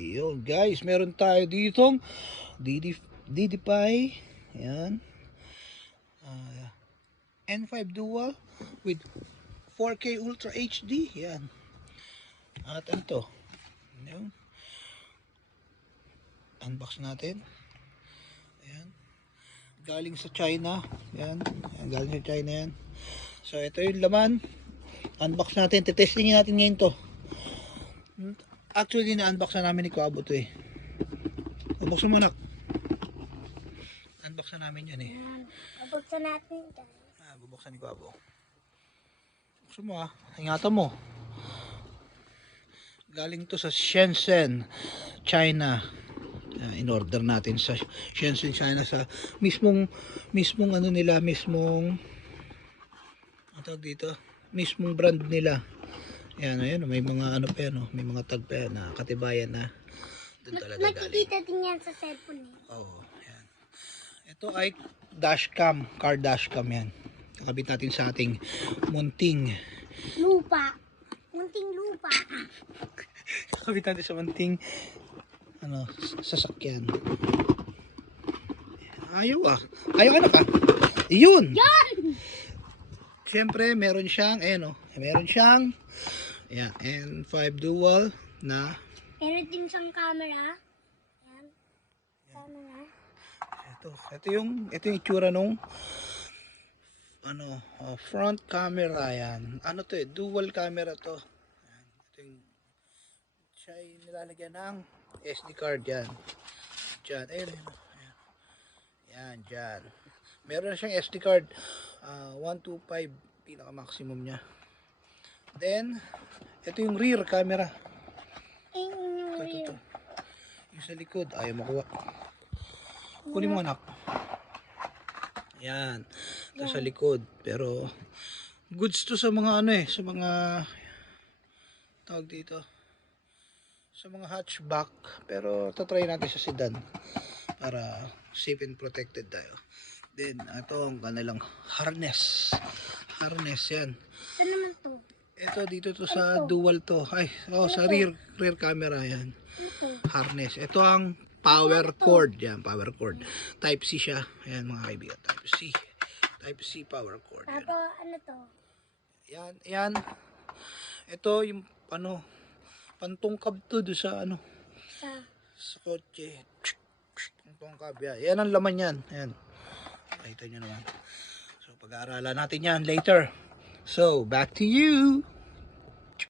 Yun guys, meron tayo ditong DD-Pi. Ayan. N5 Dual with 4K Ultra HD. Ayan. At ano to? Ayan. Unbox natin. Ayan. Galing sa China. Ayan. Galing sa China yan. So ito yung laman. Unbox natin. Testingin natin ngayon to. Actually na-unbox na namin ni Kuabo to eh. Unbox mo anak. Unbox na namin yan eh. Bubuksan natin guys. Bubuksan ni Kuabo. Buksan mo ah. Ingatan mo. Galing to sa Shenzhen, China. In-order natin sa Shenzhen, China sa mismong ano nila, mismong ano tawag dito? Mismong brand nila. Ayan, ayan, may mga ano pa yan, may mga tag pa yan na katibayan na doon talaga galing. Makikita din yan sa cellphone eh. Oo, ayan. Ito ay dashcam, car dashcam yan. Kakabit natin sa ating munting lupa. Munting lupa. Kakabit natin sa munting ano, sasakyan. Ayaw ah. Ayaw anak ah. Iyon! Yan! Siyempre, meron siyang, ayan o. Meron siyang, ayan, N5 Dual na. Meron din siyang camera. Yan. Camera. Ito yung itsura nung, ano, front camera yan. Ano to eh, dual camera to. Ayan. Ito yung, siya ay nilalagyan ng SD card yan. Diyan, ayun. Yan, dyan. Meron na siyang SD card. 125 pinaka maximum niya. Then, ito yung rear camera. Ito. Yung sa likod. Ayaw makuha. Kunin mo anak. Yan. Ito sa likod. Pero, goods to sa mga ano eh. Sa mga, tawag dito. Sa mga hatchback. Pero, tatry natin sa sedan. Para safe and protected tayo. Then, ito ang kanilang harness. Harness yan. Saan naman to? Ito, dito to sa dual to. Ay, sa rear camera yan. Harness. Ito ang power cord. Yan, power cord. Type C siya. Ayan mga kaibigan. Type C. Type C power cord. Yan. Tapos, ano to? Yan. Ito yung, ano, pantungkab to do sa, ano, sa kotse. Pantungkab yan. Yan ang laman yan. Ayan. Nakita nyo naman. So, pag-aaralan natin yan later. So, back to you.